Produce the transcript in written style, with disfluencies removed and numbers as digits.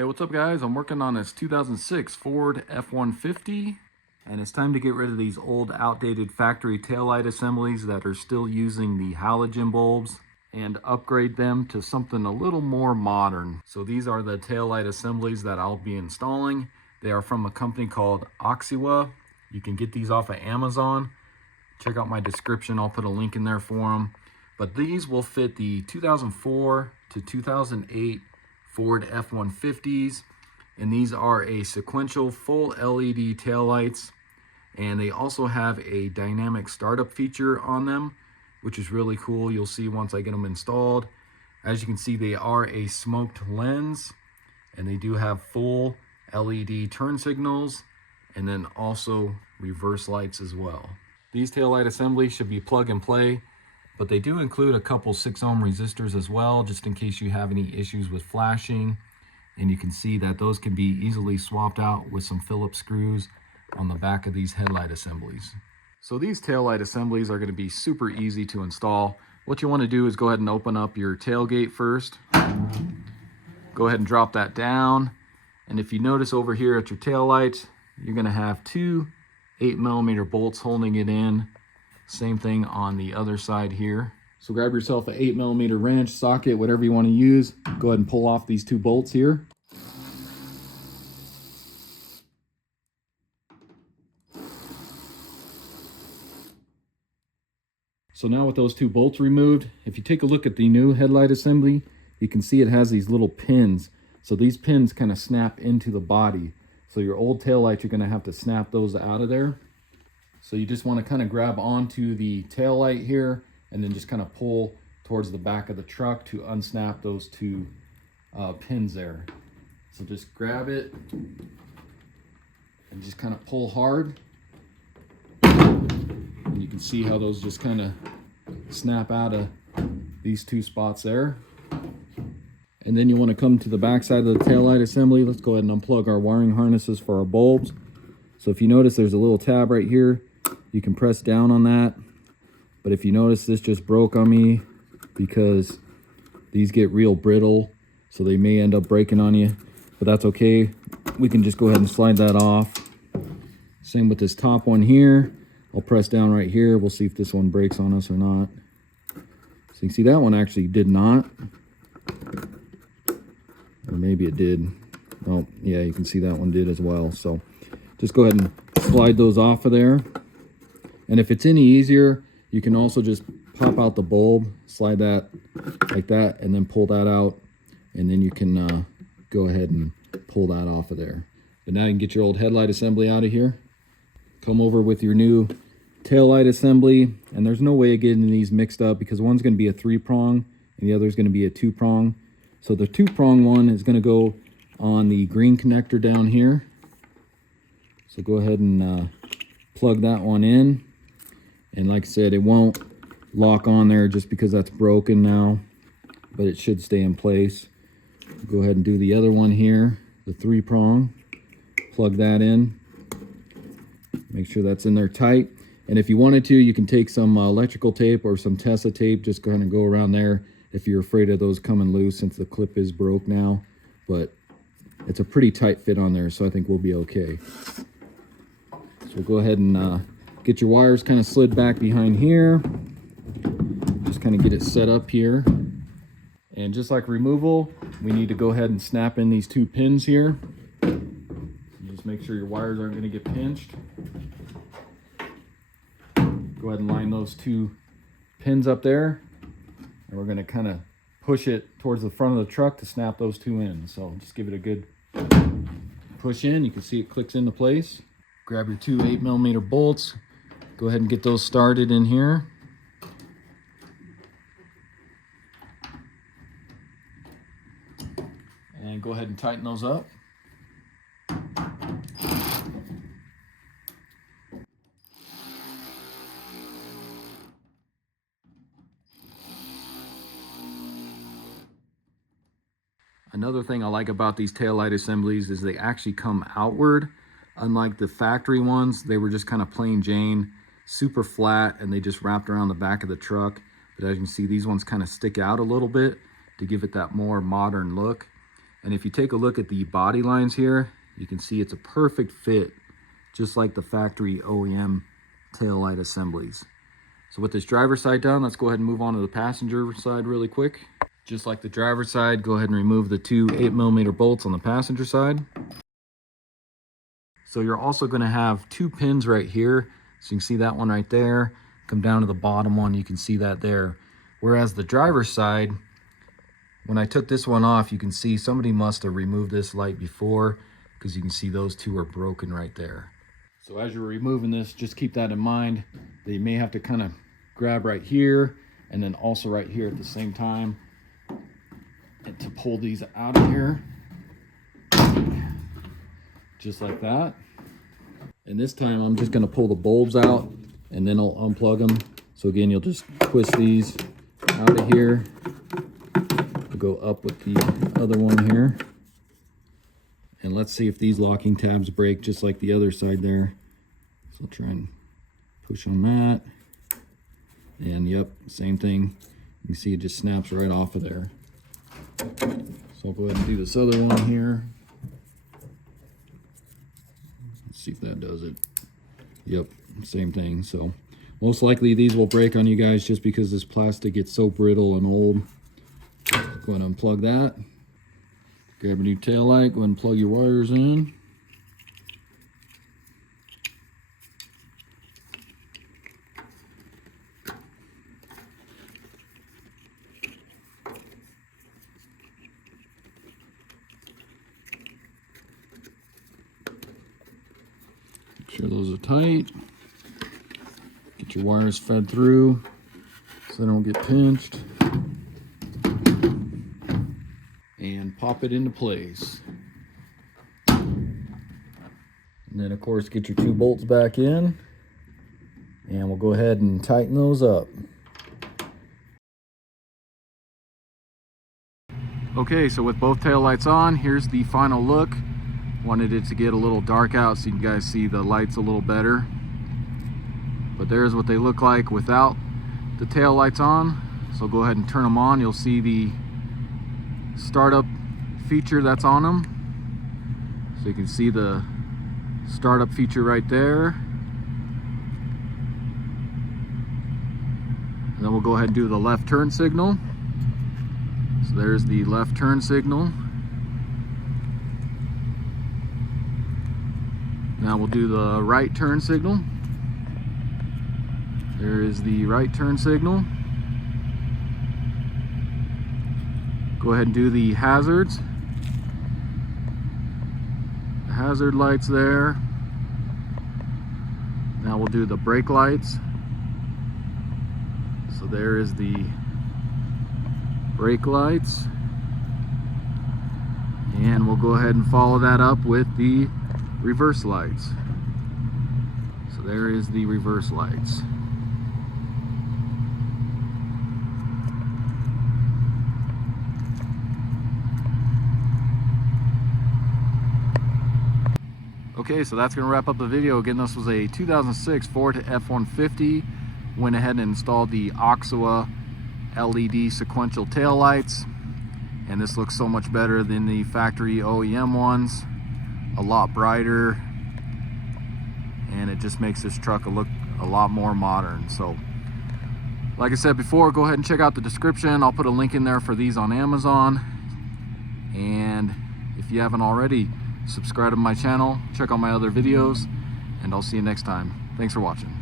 Hey, what's up guys? I'm working on this 2006 Ford F-150 and it's time to get rid of these old outdated factory taillight assemblies that are still using the halogen bulbs and upgrade them to something a little more modern. So these are the taillight assemblies that I'll be installing. They are from a company called Oksiwa. You can get these off of Amazon. Check out my description, I'll put a link in there for them. But these will fit the 2004 to 2008 Ford F-150s, and these are a sequential full LED taillights, and they also have a dynamic startup feature on them, which is really cool. You'll see once I get them installed. As you can see, they are a smoked lens, and they do have full LED turn signals, and then also reverse lights as well. These taillight assemblies should be plug and play, but they do include a couple 6-ohm resistors as well, just in case you have any issues with flashing. And you can see that those can be easily swapped out with some Phillips screws on the back of these headlight assemblies. So these taillight assemblies are going to be super easy to install. What you want to do is go ahead and open up your tailgate first. Go ahead and drop that down. And if you notice over here at your taillights, you're going to have two 8mm bolts holding it in. Same thing on the other side here. So grab yourself an 8mm wrench, socket, whatever you want to use. Go ahead and pull off these two bolts here. So now with those two bolts removed, if you take a look at the new headlight assembly, you can see it has these little pins. So these pins kind of snap into the body. So your old taillight, you're going to have to snap those out of there. So you just want to kind of grab onto the tail light here and then just kind of pull towards the back of the truck to unsnap those two pins there. So just grab it and just kind of pull hard. And you can see how those just kind of snap out of these two spots there. And then you want to come to the back side of the tail light assembly. Let's go ahead and unplug our wiring harnesses for our bulbs. So if you notice, there's a little tab right here. You can press down on that, but if you notice, this just broke on me because these get real brittle, so they may end up breaking on you, but that's okay. We can just go ahead and slide that off. Same with this top one here. I'll press down right here. We'll see if this one breaks on us or not. So you can see that one actually did not, or maybe it did. Oh yeah, you can see that one did as well. So just go ahead and slide those off of there. And if it's any easier, you can also just pop out the bulb, slide that like that, and then pull that out. And then you can go ahead and pull that off of there. But now you can get your old headlight assembly out of here. Come over with your new taillight assembly. And there's no way of getting these mixed up because one's going to be a 3-prong and the other is going to be a 2-prong. So the 2-prong one is going to go on the green connector down here. So go ahead and plug that one in. And like I said, it won't lock on there just because that's broken now, but it should stay in place. Go ahead and do the other one here, the 3-prong. Plug that in. Make sure that's in there tight. And if you wanted to, you can take some electrical tape or some Tesa tape, just go ahead and go around there if you're afraid of those coming loose since the clip is broke now. But it's a pretty tight fit on there, so I think we'll be okay. So we'll go ahead and get your wires kind of slid back behind here. Just kind of get it set up here. And just like removal, we need to go ahead and snap in these two pins here. Just make sure your wires aren't going to get pinched. Go ahead and line those two pins up there. And we're going to kind of push it towards the front of the truck to snap those two in. So just give it a good push in. You can see it clicks into place. Grab your two 8mm bolts. Go ahead and get those started in here. And go ahead and tighten those up. Another thing I like about these taillight assemblies is they actually come outward. Unlike the factory ones, they were just kind of plain Jane, super flat, and they just wrapped around the back of the truck. But as you can see, these ones kind of stick out a little bit to give it that more modern look. And if you take a look at the body lines here, you can see it's a perfect fit, just like the factory OEM taillight assemblies. So with this driver's side done, let's go ahead and move on to the passenger side really quick. Just like the driver's side, go ahead and remove the two 8mm bolts on the passenger side. So you're also going to have two pins right here. So you can see that one right there. Come down to the bottom one, you can see that there. Whereas the driver's side, when I took this one off, you can see somebody must have removed this light before, because you can see those two are broken right there. So as you're removing this, just keep that in mind. That you may have to kind of grab right here and then also right here at the same time, and to pull these out of here. Just like that. And this time I'm just going to pull the bulbs out and then I'll unplug them. So again, you'll just twist these out of here. We'll go up with the other one here. And let's see if these locking tabs break just like the other side there. So I'll try and push on that. And yep, same thing. You can see it just snaps right off of there. So I'll go ahead and do this other one here. Let's see if that does it. Yep, same thing. So most likely these will break on you guys just because this plastic gets so brittle and old. Go ahead and unplug that. Grab a new tail light, go ahead and plug your wires in. Make sure those are tight. Get your wires fed through so they don't get pinched. And pop it into place. And then of course get your two bolts back in, and we'll go ahead and tighten those up. Okay, so with both tail lights on, here's the final look. Wanted it to get a little dark out so you guys see the lights a little better. But there's what they look like without the tail lights on. So go ahead and turn them on. You'll see the startup feature that's on them. So you can see the startup feature right there. And then we'll go ahead and do the left turn signal. So there's the left turn signal. Now we'll do the right turn signal. There is the right turn signal. Go ahead and do the hazards. The hazard lights there. Now we'll do the brake lights. So there is the brake lights. And we'll go ahead and follow that up with the reverse lights. So there is the reverse lights. Okay, so that's going to wrap up the video. Again, this was a 2006 Ford F-150. Went ahead and installed the Oksiwa LED sequential tail lights, and this looks so much better than the factory OEM ones. A lot brighter, and it just makes this truck look a lot more modern. So like I said before, go ahead and check out the description. I'll put a link in there for these on Amazon. And if you haven't already, subscribe to my channel, check out my other videos, and I'll see you next time. Thanks for watching.